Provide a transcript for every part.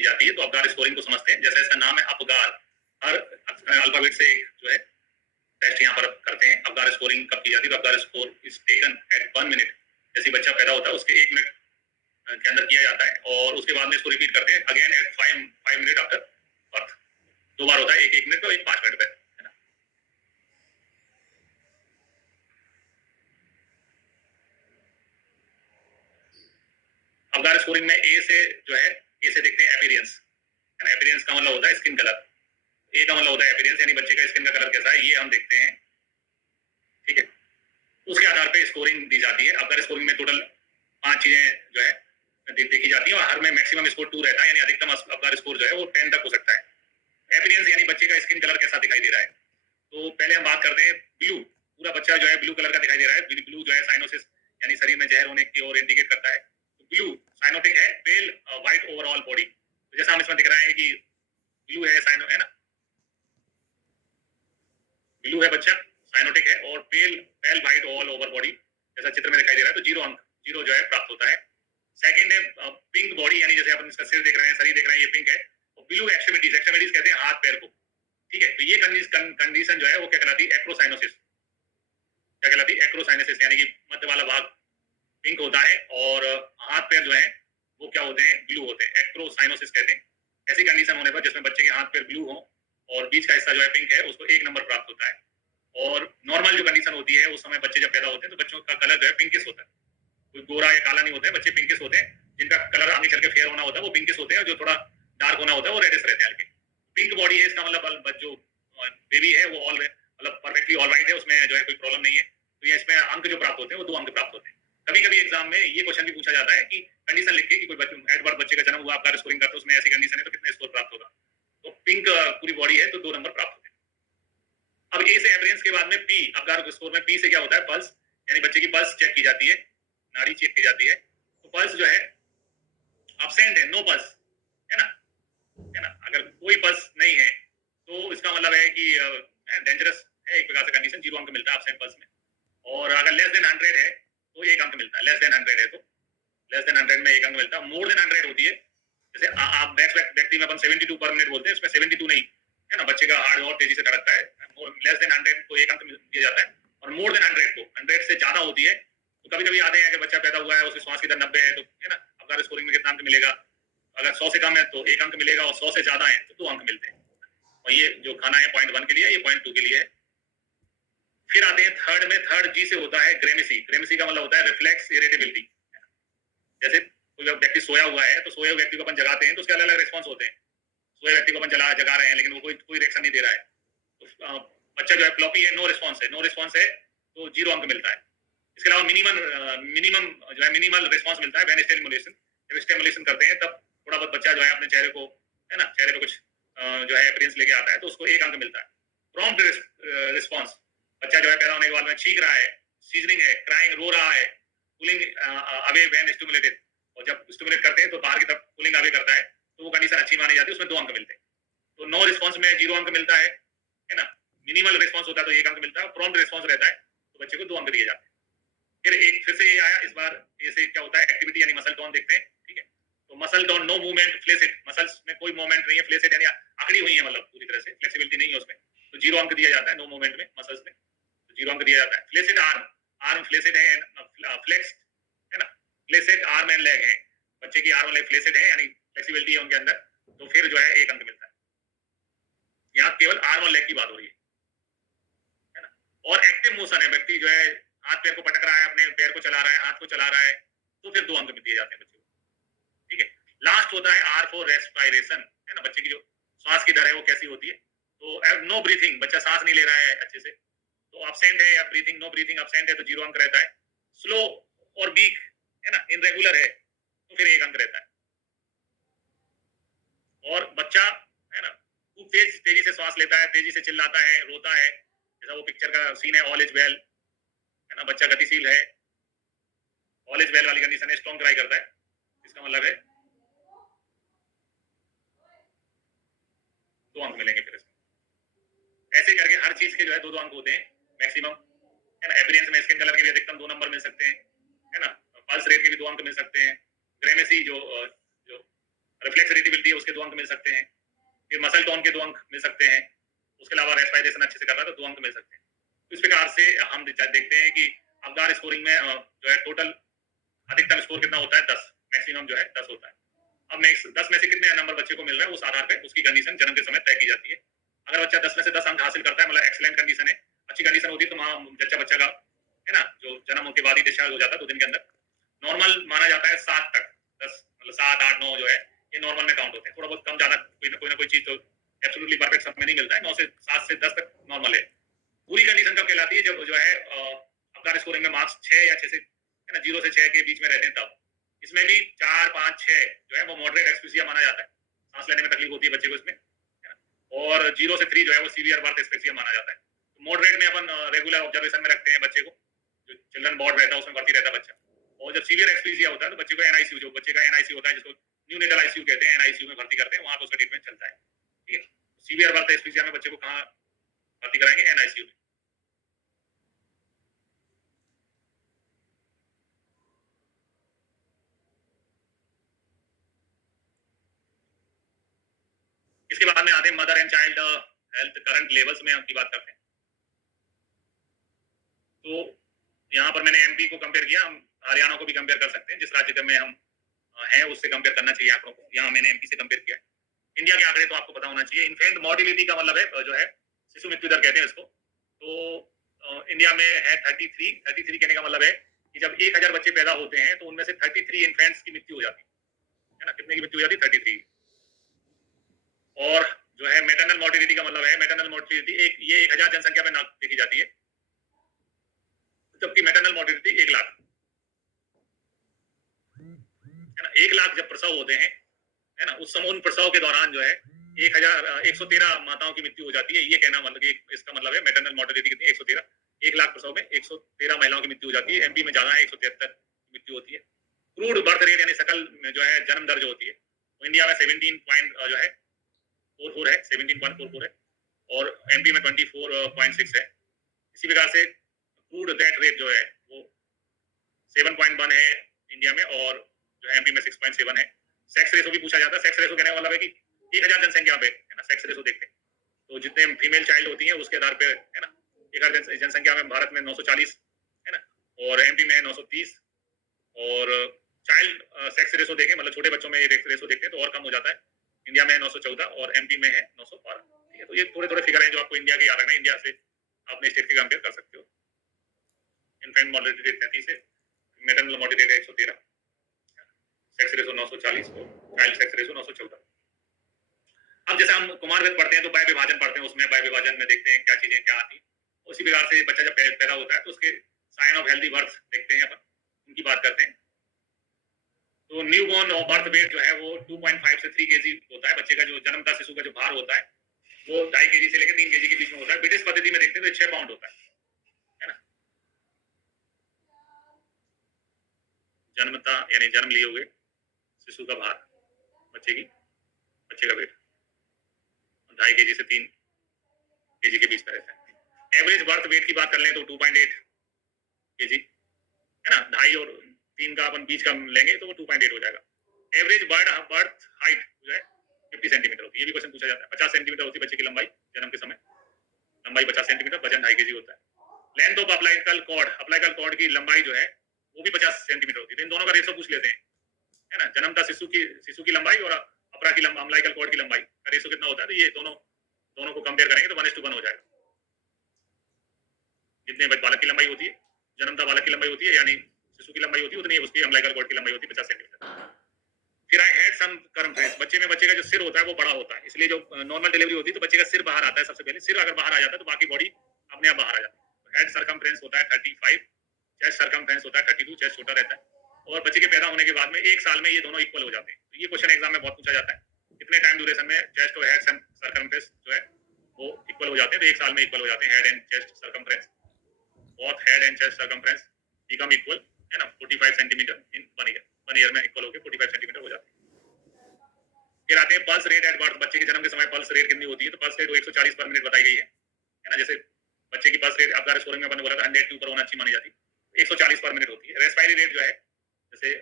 की जाती है। तो अपगार स्कोरिंग को समझते हैं, जैसे इसका नाम है अपगार, हर अल्फाबेट से एक जो है टेस्ट यहाँ पर करते हैं। अपगार स्कोरिंग कब की जाती है? तो Apgar score is taken at 1 minute, जैसे बच्चा पैदा होता है उसके 1 मिनट के अंदर किया जाता है, और उसके बाद में इसको रिपीट करते हैं again at 5 minute after birth. 2 बार होता है, एक 1 मिनट और एक 5 मिनट पे। अपगार स्कोरिंग में ए से जो है, ए से देखते हैं अपीयरेंस, है ना। अपीयरेंस का मतलब होता है स्किन कलर, ए का मतलब होता है अपीयरेंस, यानी बच्चे का स्किन का कलर कैसा है ये हम देखते हैं, ठीक है। उसके आधार पे स्कोरिंग दी जाती है। अपगार स्कोरिंग में टोटल 5 चीजें जो है देखी जाती है, और हर में मैक्सिमम स्कोर 2 रहता है, यानी अधिकतम अपगार स्कोर जो है वो 10 तक हो सकता है। अपीयरेंस यानी बच्चे का स्किन कलर कैसा दिखाई दे रहा है। तो पहले हम बात करते हैं ब्लू, पूरा बच्चा जो है ब्लू कलर का दिखाई दे रहा है। ब्लू जो है साइनोसिस यानी शरीर में जहर होने की ओर इंडिकेट करता है। तो ब्लू साइनोटिक है, पेल व्हाइट ओवरऑल बॉडी, तो जैसा हम इसमें दिख रहा है कि ब्लू है, साइनो है ना, ब्लू है बच्चा, साइनोटिक है, और पेल पेल व्हाइट ऑल ओवर बॉडी जैसा चित्र में दिखाई दे रहा है, तो 0 अंक, 0 जो है प्राप्त होता है। सेकंड है पिंक बॉडी, यानी जैसे अपन इसका सिर देख रहे हैं, शरीर देख रहे हैं, ये पिंक है। और ब्लू एक्सट्रीमिटीज, एक्सट्रीमिटीज कहते हैं हाथ पैर को, ठीक है। तो ये कंडीशन जो है वो क्या कहलाती है? एक्रोसाइनोसिस। क्या कहलाती है? एक्रोसाइनोसिस, यानी कि मध्य वाला भाग पिंक होता है और हाथ पैर जो है वो क्या होते हैं? ब्लू होते हैं, एक्रोसाइनोसिस कहते हैं। ऐसी कंडीशन होने पर जिसमें बच्चे के हाथ पैर ब्लू हो और बीच का हिस्सा जो है पिंक है, उसको 1 नंबर प्राप्त होता है। और नॉर्मल जो कंडीशन होती है उस समय बच्चे जब पैदा होते हैं तो बच्चों का कलर जो है पिंकिश होता है, कोई गोरा या काला नहीं होता है, बच्चे पिंकिश होते हैं। जिनका कलर आगे चल के फेयर होना होता है वो पिंकिश होते हैं, और जो थोड़ा डार्क होना होता है वो रेडिश रहते हैं हल्के। पिंक बॉडी है, इसका मतलब जो बेबी है वो ऑल मतलब परफेक्टली ऑल राइट है, उसमें जो है कोई प्रॉब्लम नहीं है। तो ये इसमें अंक जो प्राप्त होते हैं वो 2 अंक प्राप्त होते हैं। कभी कभी एग्जाम में ये क्वेश्चन भी पूछा जाता है कि कंडीशन लिख के कि कोई बच्चे एट बर्थ बच्चे का जन्म हुआ, आपका स्कोरिंग करते उसमें ऐसी कंडीशन है तो कितने स्कोर प्राप्त होगा। तो पिंक पूरी बॉडी है तो 2 नंबर प्राप्त होते हैं। अब ए से एवरेज के बाद में पी, अपगार स्कोर में पी से क्या होता है? पल्स, यानी बच्चे की पल्स चेक की जाती है, नाड़ी चेक की जाती है। तो पल्स जो है अब्सेंट है, नो पल्स, है ना, है ना। अगर कोई पल्स नहीं है तो इसका मतलब है कि डेंजरस है, एक प्रकार से कंडीशन, 0 अंक मिलता है अब्सेंट पल्स में। और अगर लेस देन 100 है तो 1 अंक मिलता है, लेस देन 100 है तो लेस देन 100 में 1 अंक मिलता है। मोर देन 100 होती है, जैसे आप व्यक्ति में अपन 72 पर मिनट बोलते हैं, इसमें 72 नहीं है ना, बच्चे का हार्ट और तेजी से धड़कता है। लेस देन 100 को 1 अंक दिया जाता है, और मोर देन 100 को 100 से ज्यादा होती है तो कभी कभी आते हैं कि बच्चा पैदा हुआ है उसकी श्वास की दर 90 है, तो है ना, अपगार स्कोरिंग में कितना अंक मिलेगा? अगर 100 से कम है तो 1 अंक मिलेगा, और 100 से ज्यादा है तो 2 अंक मिलते हैं। और ये जो खाना है पॉइंट 1 के लिए, ये पॉइंट 2 के लिए है। फिर आते हैं थर्ड में, थर्ड जी से होता है ग्रेमेसी। ग्रेमेसी का मतलब होता है रिफ्लेक्स इरिटेबिलिटी। जैसे कोई व्यक्ति सोया हुआ है तो सोए हुए व्यक्ति को अपन जगाते हैं तो उसके अलग अलग रिस्पॉन्स होते हैं। सोए व्यक्ति को अपन जगा रहे हैं लेकिन वो कोई रिएक्शन नहीं दे रहा है, तो बच्चा जो है फ्लॉपी है, नो रिस्पॉन्स है, नो रिस्पॉन्स है तो 0 अंक मिलता है। इसके अलावा मिनिमम जो है मिनिमल रिस्पॉन्स मिलता है व्हेन स्टिमुलेशन। जब स्टिमुलेशन करते हैं तब थोड़ा बहुत बच्चा जो है अपने चेहरे को, है ना, चेहरे पे कुछ जो है अपीयरेंस लेके आता है तो उसको 1 अंक मिलता है। प्रॉम्प्ट रिस्पॉन्स, बच्चा जो है पैदा होने के बाद में चीख रहा है, सीजनिंग है, क्राइंग, रो रहा है, पुलिंग अवे व्हेन स्टिमुलेटेड, और जब स्टिमुलेट करते हैं तो बाहर की तरफ पुलिंग अवे करता है तो वो कंडीशन अच्छी मानी जाती है, उसमें 2 अंक मिलते हैं। तो नो रिस्पॉन्स में 0 अंक मिलता है ना। मिनिमल रिस्पॉन्स होता है तो 1 अंक मिलता है, प्रॉम्प्ट रिस्पॉन्स रहता है तो बच्चे को 2 अंक दिए जाते हैं। फिर से ये आया, इस बार ये से क्या होता है? एक्टिविटी यानी मसल टोन देखते हैं, ठीक है। तो muscle tone, no movement, flaccid, muscles में कोई मूवमेंट नहीं है, फ्लेसिड यानी अकड़ी हुई है, मतलब पूरी तरह से फ्लेक्सिबिलिटी नहीं है उसमें, तो 0 अंक दिया जाता है। नो मूवमेंट में मसल्स में तो 0 अंक दिया जाता है। फ्लेसिड आर्म, आर्म फ्लेसिड है, फ्लेक्स, है ना, फ्लेसिड आर्म एंड लेग है, बच्चे की आर्म और लेग फ्लेसिड है यानी फ्लेक्सिबिलिटी है उनके अंदर, तो फिर जो है 1 अंक मिलता है। यहाँ केवल आर्म और लेग की बात हो रही है ना। और एक्टिव मोशन है, व्यक्ति जो है हाथ पैर को पटक रहा है, अपने पैर को चला रहा है, हाथ को चला रहा है, तो फिर 2 अंक दिए जाते हैं बच्चे को, ठीक है। लास्ट होता है आर फॉर रेस्पिरेशन, है ना, बच्चे की जो श्वास की दर है वो कैसी होती है। तो नो ब्रीथिंग, बच्चा सांस नहीं ले रहा है अच्छे से तो अब्सेंट है, या ब्रीथिंग, नो ब्रीथिंग अब्सेंट है तो 0 अंक रहता है। स्लो और वीक, है ना, इनरेगुलर है तो फिर 1 अंक रहता है। और बच्चा, है ना, खूब तेजी से श्वास लेता है, तेजी से चिल्लाता है, रोता है, जैसा वो पिक्चर का सीन है, ऑल इज वेल, है ना, बच्चा गतिशील है, ऑल इज वेल वाली कंडीशन है, स्ट्रॉन्ग क्राई करता है, इसका मतलब है 2 अंक मिलेंगे फिर इसमें। ऐसे करके हर चीज के जो है 2-2 अंक होते हैं मैक्सिमम, है ना। अपीयरेंस में स्किन कलर के भी अधिकतम 2 नंबर मिल सकते हैं, है ना। पल्स रेट के भी 2 अंक मिल सकते हैं। ग्रेमेसी जो रिफ्लेक्स रेटिबिलिटी है उसके 2 अंक मिल सकते हैं, फिर मसल टोन के 2 अंक मिल सकते हैं, उसके अलावा रेस्पिरेशन अच्छे से कर रहा है तो 2 अंक मिल सकते हैं। तो इस प्रकार से हम देखते हैं कि अवगार स्कोरिंग में जो है टोटल अधिकतम स्कोर कितना होता है 10, मैक्सिमम जो है 10 होता है। अब नेक्स्ट 10 में से कितने नंबर बच्चे को मिल रहा है उस आधार पे उसकी कंडीशन जन्म के समय तय की जाती है। अगर बच्चा 10 में से 10 अंक हासिल करता है मतलब एक्सीलेंट कंडीशन है, अच्छी कंडीशन होती है तो वहाँ जच्चा बच्चा का है ना जो जन्म के बाद ही डिस्चार्ज हो जाता है 2 दिन के अंदर। नॉर्मल माना जाता है 7 तक, 10 मतलब 7 8 9 जो है ये नॉर्मल में काउंट होते हैं। थोड़ा बहुत कम ज्यादा कोई ना कोई चीज तो एब्सोल्युटली परफेक्ट सब में नहीं मिलता है। 9 से 7 से 10 तक नॉर्मल है। पूरी कंडीशन कब कहलाती है जब जो है अवगार स्कोरिंग में मार्क्स 6 या 6 से है ना 0 से 6 के बीच में रहते हैं तब। इसमें भी 4 5 6 जो है वो मॉडरेट एस्फिक्सिया माना जाता है, सांस लेने में तकलीफ होती है बच्चे को इसमें, है ना। और 0 से 3 जो है वो सीवियर बर्थ एस्फिक्सिया माना जाता है। तो मॉडरेट में अपन रेगुलर ऑब्जर्वेशन में रखते हैं बच्चे को, जो चिल्ड्रन वार्ड रहता है उसमें भर्ती रहता है बच्चा। और जब सीवियर एस्फिक्सिया होता है तो बच्चे को एनआईसीयू, जो बच्चे का एनआईसीयू होता है जिसको न्यूनेटल आईसीयू कहते हैं, एनआईसीयू में भर्ती करते हैं, वहां पे उसका ट्रीटमेंट चलता है। ठीक है, सीवियर बर्थ एस्फिक्सिया में बच्चे को कहाँ भर्ती कराएंगे? एनआईसीयू में। इसके बाद में आते हैं mother and child health current levels में की बात करते हैं। तो यहाँ पर मैंने एमपी को कंपेयर किया, हम हरियाणा को भी कंपेयर कर सकते हैं, जिस राज्य में हम हैं उससे कंपेयर करना चाहिए आंकड़ों को। यहाँ मैंने एमपी से कंपेयर किया है। इंडिया के आंकड़े तो आपको पता होना चाहिए। इन्फेंट मॉर्टिलिटी का मतलब है जो है शिशु मृत्यु दर कहते हैं इसको। तो इंडिया में है 33 कहने का मतलब है कि जब 1000 बच्चे पैदा होते हैं तो उनमें से 33 इन्फेंट्स की मृत्यु हो जाती है ना। कितने की मृत्यु हो जाती है? 33। और जो है मैटरनल मॉर्टिलिटी का मतलब है, मैटरनल मॉर्टिलिटी ये 1000 जनसंख्या में देखी जाती है, जबकि मैटरनल मॉर्टिलिटी 1 लाख है ना। 1 लाख जब प्रसव होते हैं है ना, उस समय उन प्रसव के दौरान जो है 113 माताओं की मृत्यु हो जाती है। ये कहना मतलब इसका मतलब है मैटरनल मॉर्टिलिटी कितनी? 113। 1 लाख प्रसव में 113 महिलाओं की मृत्यु हो जाती है। एमपी में ज्यादा है, 173 की मृत्यु होती है। क्रूड बर्थ रेट यानी सकल में जो है जन्म दर जो होती है वो इंडिया में 17 पॉइंट जो है 44 है, 17.44 है, और एमपी में 24.6 है। इसी प्रकार से क्रूड डेथ रेट जो है वो 7.1 है इंडिया में, और जो एमपी में 6.7 है। सेक्स रेशो भी पूछा जाता है। सेक्स रेशो कहने का मतलब है कि 1000 जनसंख्या पे है ना सेक्स रेशो देखते हैं, तो जितने फीमेल चाइल्ड होती है उसके आधार पे है ना 1000 जनसंख्या में भारत में 940 है ना, और एमपी में है 930। और चाइल्ड सेक्स रेशो देखें मतलब छोटे बच्चों में ये रेशो देखते हैं तो और कम हो जाता है। इंडिया में है 914 और एमपी में है 912। ठीक है, तो ये थोड़े थोड़े फिगर हैं जो आपको इंडिया के याद रखना है। इंडिया से अपने स्टेट के कंपेयर कर सकते हो। इन्फेंट मॉर्टिलिटी रेट 33 है, maternal mortality rate 113, sex ratio 940 और चाइल्ड सेक्स रेशो 914। अब जैसे हम कुमार वेद पढ़ते हैं तो बाय विभाजन पढ़ते हैं, उसमें बाय विभाजन में देखते हैं क्या चीजें क्या आती हैं। उसी प्रकार से बच्चा जब पैदा होता है तो उसके साइन ऑफ हेल्दी बर्थ देखते हैं अपन, उनकी बात करते हैं। तो न्यू बॉर्न बर्थ वेट जो है वो 2.5 से 3 केजी होता है। बच्चे का जो जन्मता शिशु का जो भार होता है वो 2.5 केजी से लेकर 3 केजी के बीच में होता है। ब्रिटिश पद्धति में देखते हैं तो 6 पाउंड होता है ना। जन्मता यानी जन्म लिए हुए शिशु का भार, बच्चे का वेट 2.5 केजी से 3 केजी के बीच में रहता है। एवरेज बर्थ वेट की बात कर लें तो 2.8 केजी है ना। 2.5 और 3 का अपन बीच का लेंगे तो वो 2.8 हो जाएगा। एवरेज बर्थ हाइट जो है 50 सेंटीमीटर होती है। ये भी क्वेश्चन पूछा जाता है। 50 सेंटीमीटर होती है बच्चे की लंबाई जन्म के समय, लंबाई 50 सेंटीमीटर, वजन 2.5 केजी होता है। लेंथ ऑफ अप्लाइकल कॉर्ड की लंबाई जो है वो भी 50 सेंटीमीटर होती है। इन दोनों का रेशो पूछ लेते हैं है ना। जन्मता शिशु की लंबाई और अपरा की अम्लाइकल कॉर्ड की लंबाई का रेशो कितना होता है, तो ये दोनों को कंपेयर करेंगे तो 1:1 हो जाएगा। जितने बालक की लंबाई होती है, जन्मता बालक की लंबाई होती है यानी शिशु की लंबाई होती है, उतनी उसकी अम्लाइकल कॉर्ड की लंबाई होती है 50 सेंटीमीटर। फिर आई हैड सम सर्कमफ्रेंस, बच्चे का जो सिर होता है वो बड़ा होता है, इसलिए जो नॉर्मल डिलीवरी होती है तो बच्चे का सिर बाहर आता है सबसे पहले। सिर अगर बाहर आ जाता है तो बाकी बॉडी अपने आप बाहर आ जाती है। हेड सर्कमफ्रेंस होता है 35, चेस्ट सर्कमफ्रेंस होता है 32, चेस्ट छोटा रहता है। और बच्चे के पैदा होने के बाद में 1 साल में ये दोनों इक्वल हो जाते हैं। तो ये क्वेश्चन एग्जाम में बहुत पूछा जाता है, कितने टाइम ड्यूरेशन में चेस्ट और हेड सर्कमफ्रेंस जो है वो इक्वल हो जाते हैं। तो 1 साल में इक्वल हो जाते हैं head and chest circumference. Both head and chest circumference become equal है ना 45 सेंटीमीटर इन 1 ईयर में इक्वल होकर 45 सेंटीमीटर हो जाते हैं। फिर आते हैं पल्स रेट एट बर्थ। बच्चे के जन्म के समय पल्स रेट कितनी होती है, तो पल्स रेट 140 पर मिनट बताई गई है ना। जैसे बच्चे की पल्स रेट अवगार स्कोरिंग में अपन ने बोला था 100 के ऊपर होना अच्छी मानी जाती है, 140 पर मिनट होती है। रेस्पिरेटरी रेट जो है जैसे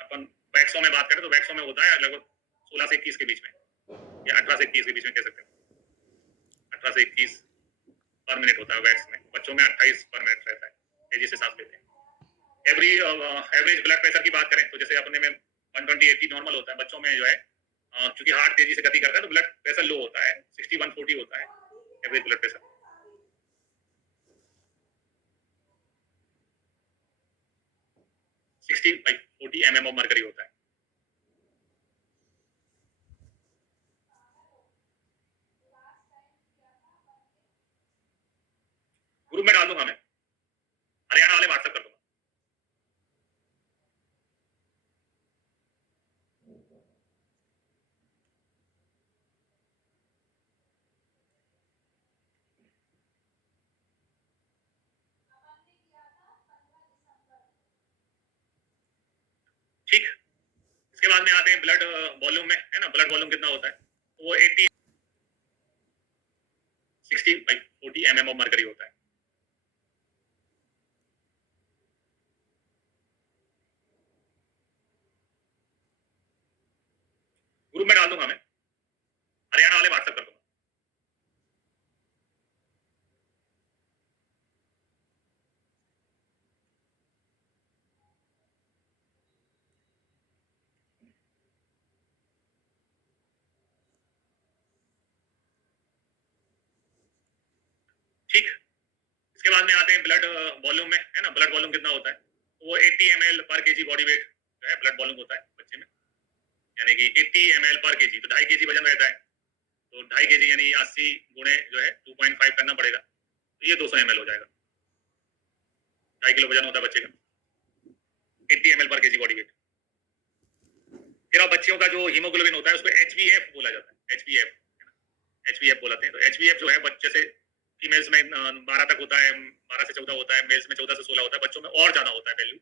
अपन वैक्सों में बात करें तो वैक्सों में होता है लगभग 16 से 21 के बीच में या 18 से 21 के बीच में कह सकते हो। 18 से 21 पर मिनट होता है वैक्स में, बच्चों में 28 पर मिनट रहता है, तेजी से सांस लेते हैं। एवरेज ब्लड प्रेशर की बात करें तो जैसे अपने में 120/80 नॉर्मल होता है, बच्चों में जो है क्योंकि हार्ट तेजी से गति करता है तो ब्लड प्रेशर लो होता है, 60/40 होता है average blood pressure. 60/40 mm of mercury होता है। ग्रुप में डाल दूंगा मैं, हरियाणा वाले व्हाट्सएप कर दूंगा। ठीक, इसके बाद में आते हैं ब्लड वॉल्यूम में, है ना, ब्लड वॉल्यूम कितना होता है, वो 60/40 mm ऑफ मर्करी होता है। ग्रुप में डाल दूंगा मैं, हरियाणा वाले व्हाट्सएप कर दूंगा। ठीक, इसके बाद में आते हैं ब्लड वॉल्यूम में, है ना, ब्लड वॉल्यूम कितना होता है, वो 80 ml पर केजी बॉडी वेट जो है ब्लड वॉल्यूम होता है बच्चे में, यानी कि 80 ml पर केजी, तो 2.5 kg वजन रहता है, तो 2.5 kg यानी 80 गुणे जो है 2.5 करना पड़ेगा, तो ये 200 ml हो जाएगा। 2.5 किलो वजन होता है बच्चे का, 80 ml पर केजी बॉडी वेट। फिर अब बच्चियों का जो हीमोग्लोबिन होता है उसको HbF बोला जाता है, HbF बोलाते हैं। तो HbF जो है बच्चे से फीमेल्स में 12 तक होता है, 12 से 14 होता है, मेल्स में 14 से 16 होता है, बच्चों में और ज्यादा होता है वैल्यू,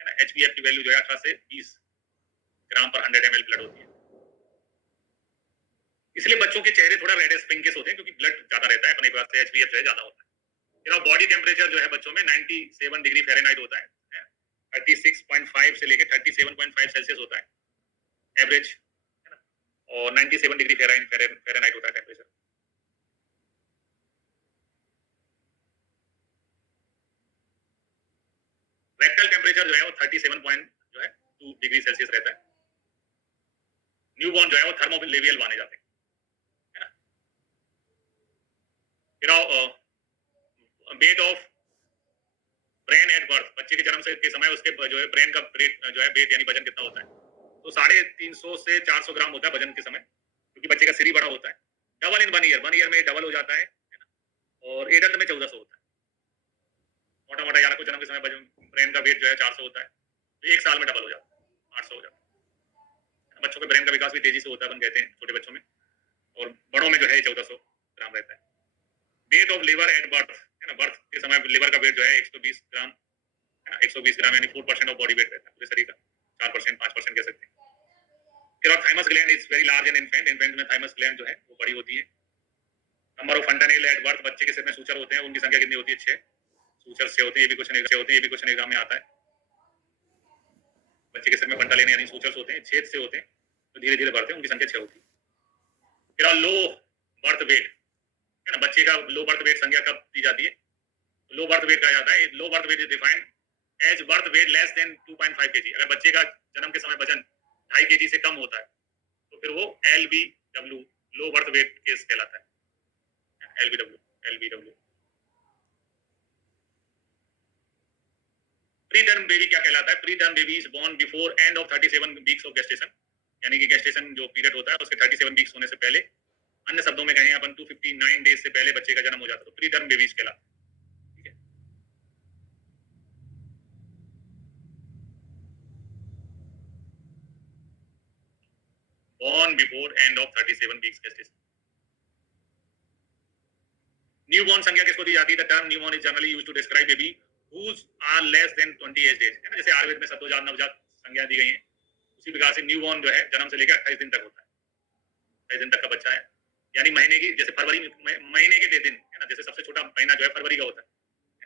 है ना। HbF की वैल्यू जो है 18 से 20 ग्राम पर 100 ml ब्लड होती है। इसलिए बच्चों के चेहरे थोड़ा रेडिश पिंकिश होते हैं क्योंकि ब्लड ज्यादा रहता है, अपने पास से HbF जो है ज्यादा होता है। फिर बॉडी टेम्परेचर जो है बच्चों में 97 डिग्री फ़ारेनहाइट होता है, 36.5 से लेकर 37.5 सेल्सियस होता है एवरेज, है ना, और 97 डिग्री फ़ारेनहाइट होता है टेम्परेचर। रेक्टल टेम्परेचर जो है वो 37.2 डिग्री सेल्सियस रहता है। न्यूबॉर्न जो है वो थर्मोलेवियल माने जाते हैं, है ना। फिर weight of brain at birth, बच्चे के जन्म से के समय उसके जो है ब्रेन का जो है वेट यानी वजन कितना होता है, तो 350 से 400 ग्राम होता है वजन के समय, क्योंकि बच्चे का सिर ही बड़ा होता है। डबल इन 1 ईयर में डबल हो जाता है ना, और एडल्ट में 1400 होता है। मोटा मोटा यार को जन्म के समय ब्रेन का वेट जो है 400 होता है, तो 1 साल में डबल हो जाता है, 800 हो जाता है। बच्चों के ब्रेन का विकास भी तेजी से होता है, अपन कहते हैं छोटे बच्चों में, और बड़ों में जो है 1400 ग्राम रहता है। Weight of liver at birth, है ना, बर्थ के समय लिवर का वेट जो है 120 ग्राम, है ना, 120 ग्राम यानी 4% ऑफ बॉडी वेट रहता है पूरे शरीर का, 4% 5% कह सकते हैं। फिर और thymus gland is very large in infant में थाइमस ग्लैंड जो है वो बड़ी होती है। नंबर ऑफ फंटानेल एट बर्थ, बच्चे के सिर में सूचर होते हैं, उनकी संख्या कितनी होती है, 6 सूचर से होते हैं, ये भी क्वेश्चन एग्जाम में आता है। बच्चे के सिर में फंटा लेने यानी सूचर्स होते हैं, छेद से होते हैं, तो धीरे धीरे बढ़ते हैं, उनकी संख्या 6 होती है। फिर लो बर्थ वेट, है ना, बच्चे का लो बर्थ वेट संख्या कब दी जाती है, लो बर्थ वेट कहा जाता है। Low birth weight is defined as birth weight less than 2.5 kg। अगर बच्चे का जन्म के समय वजन 2.5 kg से कम होता है तो फिर वो LBW low birth weight case कहलाता है, LBW। प्री टर्म बेबी क्या कहलाता है, pre term baby is born before end of 37 weeks of gestation, यानी कि गेस्टेशन जो पीरियड होता है उसके 37 वीक्स होने से पहले, अन्य शब्दों में कहें अपन 259 डेज से पहले बच्चे का जन्म हो जाता है, तो प्री टर्म बेबीज कहलाता है। Born before end of 37 weeks gestation. Newborn संज्ञा किसको दी जाती है? The term newborn is generally used to describe baby whose are less than 20 age days, है ना, जैसे आयुर्वेद में सद्योजात नवजात संज्ञा दी गई है, उसी प्रकार से न्यूबॉर्न जो है जन्म से लेकर 28 दिन तक होता है, 28 दिन तक का बच्चा है, यानी महीने की, जैसे फरवरी महीने के दिन, है ना, जैसे सबसे छोटा महीना जो है फरवरी का होता है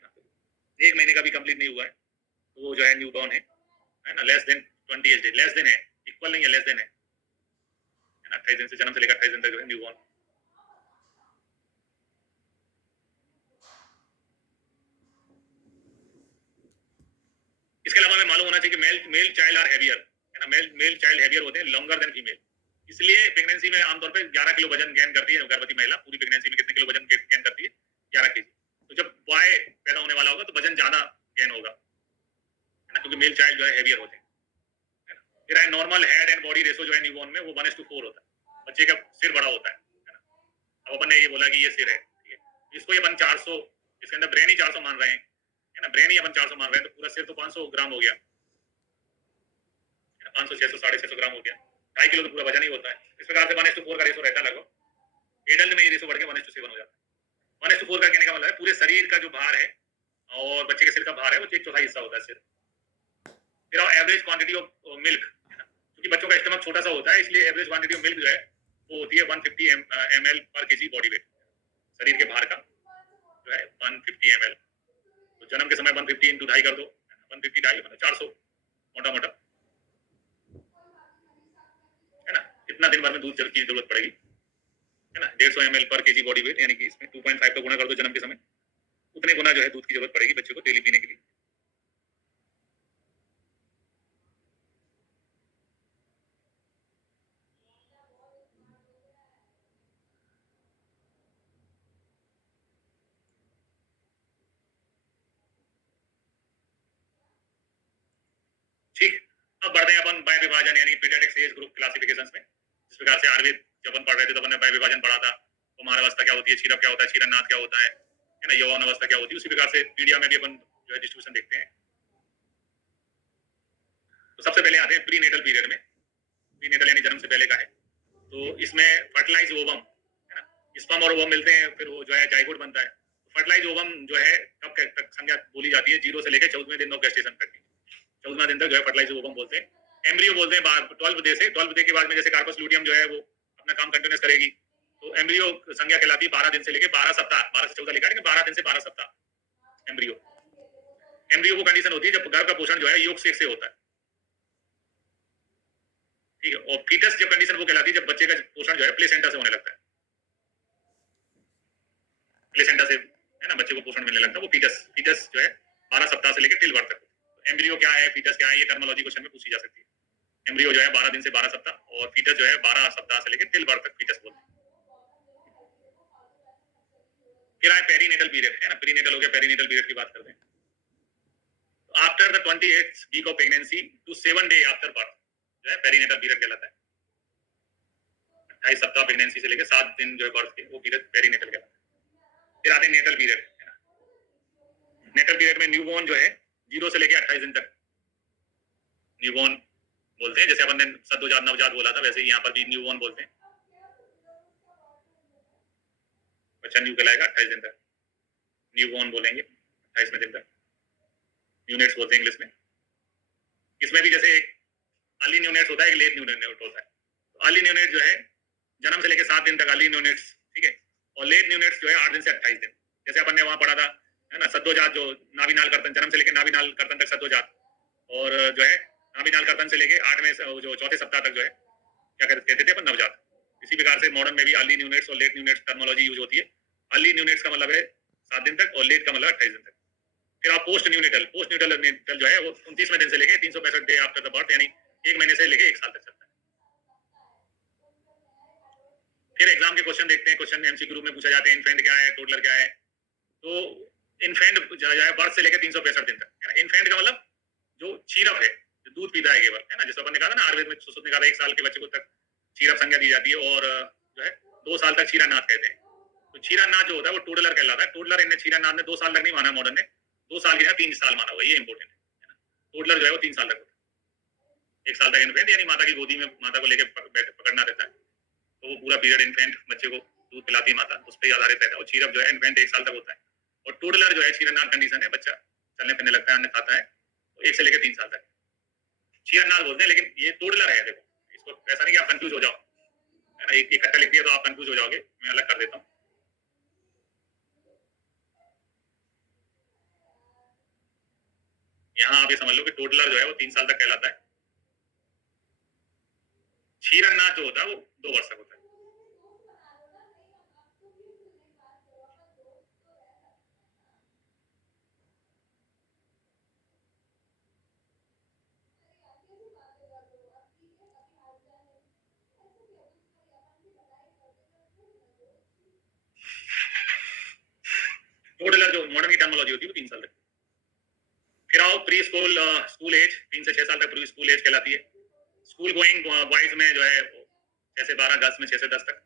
ना, 1 महीने का भी कंप्लीट नहीं हुआ है तो वो जो है न्यूबॉर्न है ना, less than 20 age days, less than है, इक्वल नहीं है, लेस देन है। है ना, 28 दिन से, जन्म से लेकर 28 दिन तक जो है न्यूबॉर्न। इसके अलावा हमें मालूम होना चाहिए कि male male child are heavier, है ना, मेल मेल चाइल्ड हैवियर होते हैं लॉन्गर देन फीमेल। इसलिए प्रेगनेंसी में आमतौर पे 11 किलो वजन गेन करती है गर्भवती महिला। पूरी प्रेगनेंसी में कितने किलो वजन गेन करती है? 11 केजी। तो जब बॉय पैदा होने वाला होगा तो वजन ज्यादा गेन होगा, है ना, क्योंकि मेल चाइल्ड जो है हैवियर होते हैं, है ना। फिर है normal head and body ratio जो है न्यूबॉर्न में वो 1:4 होता है। बच्चे का सिर बड़ा होता है ना। अब अपन ने ये बोला कि ये सिर है, ठीक है, इसको ये अपन 400, इसके अंदर ब्रेन ही 400 मान रहे हैं, है ना, ब्रेन ही अपन 400 मान रहे हैं, तो पूरा सिर तो 500 ग्राम हो गया, 500 600 650 ग्राम हो गया। 2.5 किलो तो पूरा वजन ही होता है। इस प्रकार से 1:4 का रेशो रहता है लगभग। एडल्ट में ये रेशो बढ़ के 1:7 हो जाता है। 1:4 का कहने का मतलब है पूरे शरीर का जो भार है और बच्चे के सिर का भार है वो 1/4 हिस्सा होता है सिर। फिर एवरेज क्वांटिटी ऑफ मिल्क, है ना, क्योंकि बच्चों का स्टमक छोटा सा होता है इसलिए एवरेज क्वांटिटी ऑफ मिल्क जो है वो होती है 150 ml पर केजी बॉडी वेट। शरीर के भार का जो है 150 ml। तो जन्म के समय 150 इंटू 2.5 कर दो, 150 2.5 मतलब 400 मोटा मोटा, है ना। कितना दिन भर में दूध की जरूरत पड़ेगी, है ना, 150 ml पर केजी बॉडी वेट, यानी कि इसमें 2.5 का गुणा कर दो जन्म के समय, उतने गुना जो है दूध की जरूरत पड़ेगी बच्चे को डेली पीने के लिए। ठीक, अब बढ़ते हैं अपन बाय विभाजन यानी पीडियाट्रिक्स एज ग्रुप क्लासिफिकेशंस में। जिस प्रकार से आयुर्वेद जब अपन पढ़ रहे थे तो अपन ने बाय विभाजन पढ़ा था, कुमार अवस्था क्या होती है, क्षीरप क्या होता है, क्षीरनाथ क्या होता है ना, यौवन अवस्था क्या होती है। उसी प्रकार से पीडिया में भी अपन जो है डिस्ट्रीब्यूशन देखते हैं। तो सबसे पहले आते हैं प्रीनेटल पीरियड में। प्रीनेटल यानी जन्म से पहले का है। तो इसमें फर्टिलाइज ओवम, है ना, स्पर्म और ओवम मिलते हैं, फिर वो जो है जाइगोट बनता है। फर्टिलाइज ओवम जो है कब तक संज्ञा बोली जाती है? 0 से लेकर 14वें दिन ऑफ गेस्टेशन तक की। 14वां दिन तक जो है फर्टिलाइज ओवम बोलते हैं। एम्ब्रियो बोलते हैं 12 डे से। 12 डे के बाद में जैसे कार्पस लूटियम जो है वो अपना काम कंटिन्यूस करेगी, तो एम्ब्रियो संज्ञा कहलाती है 12 दिन से लेकर 12 सप्ताह। 12 से 14 लिखा है लेकिन 12 दिन से 12 सप्ताह एम्ब्रियो। एम्ब्रियो वो कंडीशन होती है जब गर्भ का पोषण जो है योग से होता है, ठीक है। और फीटस जब कंडीशन वो कहलाती है जब बच्चे का पोषण जो है प्लेसेंटा से होने लगता है। प्लेसेंटा से, है ना, बच्चे को पोषण मिलने लगता है, वो फीटस। फीटस जो है 12 सप्ताह से लेकर टिल बर्थ तक। एम्ब्रियो क्या है, फीटस क्या है, ये टर्मिनोलॉजी क्वेश्चन में पूछी जा सकती है। एम्ब्रियो जो है 12 दिन से 12 सप्ताह और फीटस जो है 12 सप्ताह से लेकर टिल बर्थ तक फीटस बोलते हैं। फिर आए पेरीनेटल पीरियड, है ना, पेरीनेटल हो गया, पेरीनेटल पीरियड की बात करते हैं। After the 28th week of pregnancy to 7 day after birth जो है पेरीनेटल पीरियड कहलाता है। 28 सप्ताह प्रेगनेंसी से लेकर 7 दिन जो है बर्थ के, वो पीरियड पेरीनेटल कहलाता है। फिर आते हैं नेटल पीरियड, है ना। नेटल पीरियड में न्यूबॉर्न जो है 0 से लेकर 28 दिन तक न्यूबॉर्न बोलते हैं। जैसे अपन ने सद्योजात नवजात बोला था वैसे ही यहाँ पर भी न्यूबॉर्न बोलते हैं। बच्चा न्यू कहलाएगा 28 दिन तक, न्यूबॉर्न बोलेंगे 28वें दिन तक। न्यूनेट्स बोलते हैं इंग्लिश में। इसमें भी जैसे एक अर्ली न्यूनेट्स होता है, एक लेट न्यूनेट होता है। तो अर्ली न्यूनेट जो है जन्म से लेकर 7 दिन तक अर्ली न्यूनेट्स, ठीक है। और लेट न्यूनेट्स जो है 8 दिन से 28 दिन। जैसे अपन ने वहां पढ़ा था, है ना, सद्योजात जो नाभिनाल कर्तन, जन्म से लेकर नाभिनाल कर्तन तक सद्योजात, और जो है नाभिनाल कर्तन से लेकर 8वें जो 4थे सप्ताह तक जो है क्या कहते थे अपन, नवजात। इसी प्रकार से मॉडर्न में भी अर्ली न्यूनेट्स और लेट न्यूनेट्स टर्मिनोलॉजी यूज होती है। अर्ली न्यूनेट्स का मतलब है 7 दिन तक और लेट का मतलब 28 दिन तक। फिर आप पोस्ट न्यूनेटल, पोस्ट न्यूनेटल जो है वो 29वें दिन से लेकर 365 डे आफ्टर द बर्थ, यानी 1 महीने से लेकर 1 साल तक चलता है। फिर एग्जाम के क्वेश्चन देखते हैं, क्वेश्चन एमसीक्यू में पूछा जाते हैं इन्फेंट क्या है, टोडलर क्या है। तो इन्फेंट जो है बर्थ से लेकर 365 दिन तक, है ना। इन्फेंट का मतलब जो क्षीरप है, जो दूध पीता है केवल, है ना, जैसे अपन ने कहा था ना आयुर्वेद में सुश्रुत ने कहा था 1 साल के बच्चे को तक क्षीरप संज्ञा दी जाती है, और जो है 2 साल तक क्षीरानाथ कहते हैं। तो क्षीरानाथ जो होता है वो टोडलर कहलाता है। टोडलर इन्हें क्षीरानाथ ने 2 साल तक नहीं माना, मॉडर्न ने 2 साल की जगह 3 साल माना हुआ, ये इंपॉर्टेंट है ना। टोडलर जो है वो 3 साल तक होता है। 1 साल तक इन्फेंट यानी माता की गोदी में माता को लेकर पकड़ना रहता है, तो वो पूरा पीरियड इन्फेंट बच्चे को दूध पिलाती है माता, उस पर आधारित रहता है। और क्षीरप जो है इन्फेंट 1 साल तक होता है। और टोडलर जो है क्षीरनाथ कंडीशन है, बच्चा चलने फिरने लगता है, अन्न खाता है, तो 1 से लेकर 3 साल तक क्षीरनाथ बोलते हैं। लेकिन ये टोडलर है, देखो इसको ऐसा नहीं कि आप कंफ्यूज हो जाओ, है ना, एक इकट्ठा लिख दिया तो आप कंफ्यूज हो जाओगे, मैं अलग कर देता हूँ। यहाँ आप ये समझ लो कि टोडलर जो है वो 3 साल तक कहलाता है। क्षीरन्नाथ जो होता है वो 2 वर्ष तक होता है। टोडलर जो मॉडर्न की टर्मिनोलॉजी होती है वो 3 साल तक। फिर आओ प्री स्कूल, स्कूल एज 3 से 6 साल तक प्री स्कूल एज कहलाती है। स्कूल गोइंग बॉयज में जो है 6 से 12, गर्ल्स में 6 से 10 तक।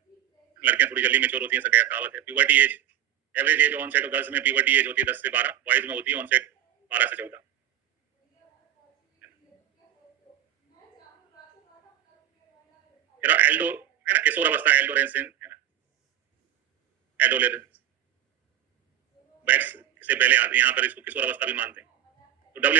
लड़कियां थोड़ी जल्दी मेच्योर होती हैं, ऐसा कहावत है। Puberty age, average age onset of girls में प्यूबर्टी एज होती है 10 से 12, बॉयज में होती है ऑनसेट 12 से 14। फिर एल्डो है ना, किशोर अवस्था, एल्डोरेंसिन है ना, एडोलेसेंस। बैक्स से पहले आती है, यहाँ पर इसको किशोर अवस्था भी मानते हैं।